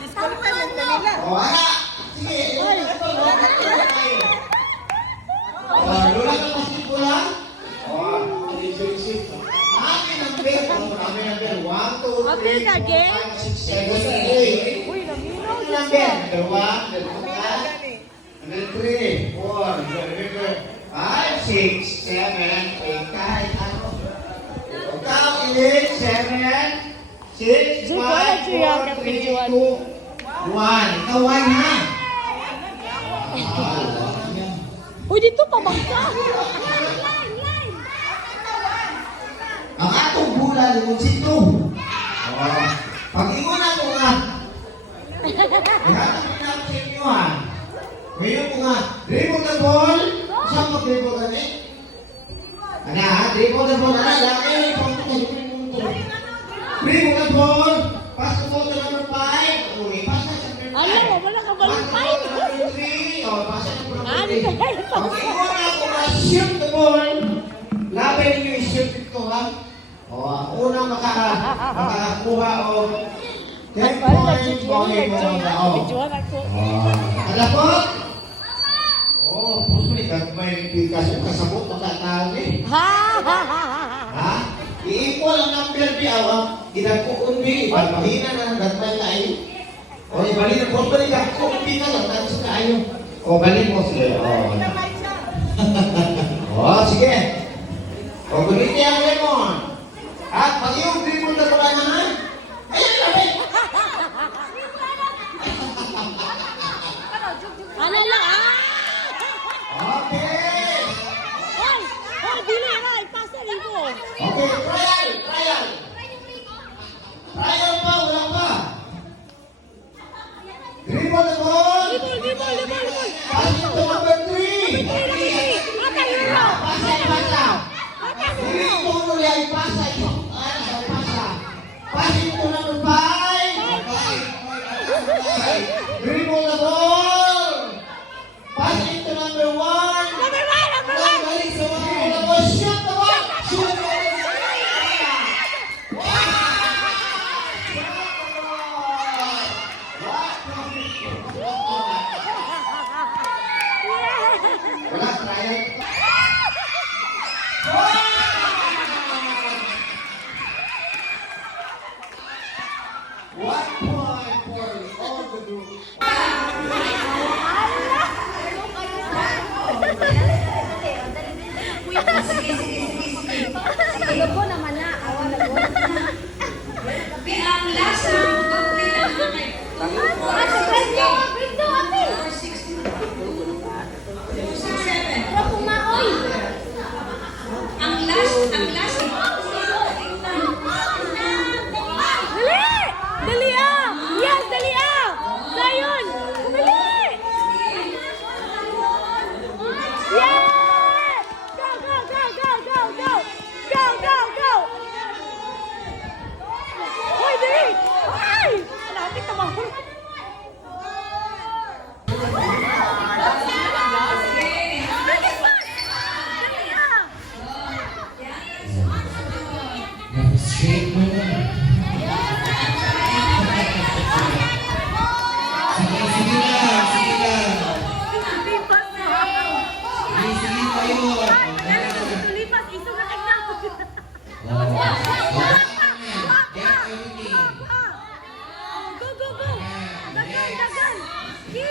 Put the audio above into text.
Disqualify mo kanila. O, wala. Sige. Lula ka pasimpulan. O, isip-isip. Amin ang bed. Amin ang bed. 1, 2, 3, 4, 5, 6, 7, 8. Uy, naminaw Amin ang bed. Number 1, number 2, number 3, 4, number 5, 6, 7, 8. Kahit ano. Ikaw, 8, 7, 6, 5, 4, 3, 2, 1. Ikaw, 1 ha. Uy, dito pa bangka. Ang atong bulan limon sito. Pag-ingon ako nga. Ihatang ko na ako sa inyo ha. Ngayon ko nga, dribble the ball. Saan mag-dribble ka ni? Ano ha? Dribble the ball. Ano? Laki yun yung punto ko. Dribble the ball. Pass the ball to number 5. Uy, pass na sa number 5. Alam mo, wala ka balong Pass na number 3. O, pass na number 3. Dito kayo. Pag-ingon ako nga, shoot the ball. Laban ninyo i-shoot ito ha. O, unang makakuha o 10 points, bawin mo ng tao. Videoan ako. Kalapot? Oh, puso may kasabot makatawag eh. Ha? I-equal ang number di awang ginagkuun di. Mahina na ng gagmay na ay. O, ibalik na po. Balik ang kuunti na lang. Tapos na ayaw. O, balik mo sila. O, sige. O, guliti ang lemon. At pag yung dribble na pala naman, ayan na rin. Ano lang Okay. Hoy, dili na. Ipasa rin ko. Okay, trial. Trial pa, wala pa. Dribble the ball. Libol. Pass it to number 3. Ata hero. Pasa. Dili ko mo liya ipasa ito. Pass it to number 5. Dribble the ball. Pass it to number 1. Number 1. Balik sa dribble the ball. Shoot the ball. Shoot the ball. Wala, trial. One point for all the groups. Logo naman na. Awan na po. Ang last na complete ang mga ang last Dali ah! Yes, dali ah! Zion! Dali! Yes! Go! Hoy, dali! Ay! Lapit na mahul. Straight mo na. Sige lang. Sige kayo. Lipas, iso na kagna. Go! Dagan! Gi!